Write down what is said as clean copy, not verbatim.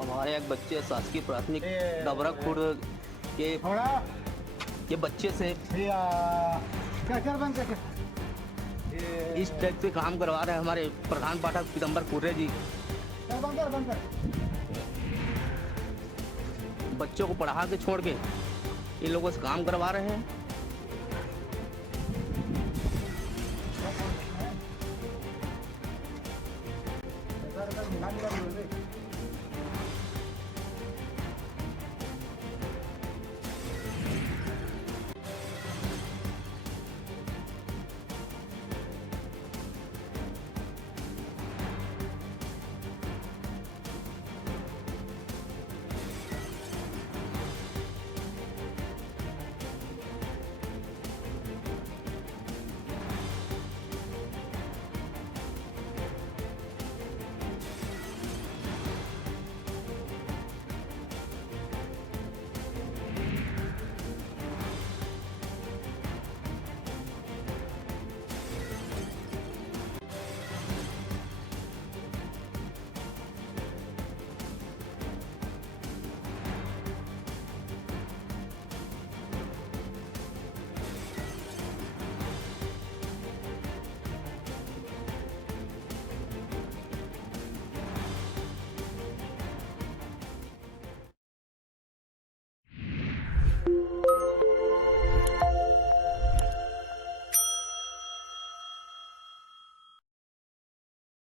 हमारे एक बच्चे शासकीय प्राथमिक डबराखुर के बच्चे से इस टाइप से काम करवा रहे हैं हमारे प्रधान पाठक पीतम्बर कुर्रे जी। बच्चों को पढ़ा के छोड़ के इन लोगों से काम करवा रहे हैं।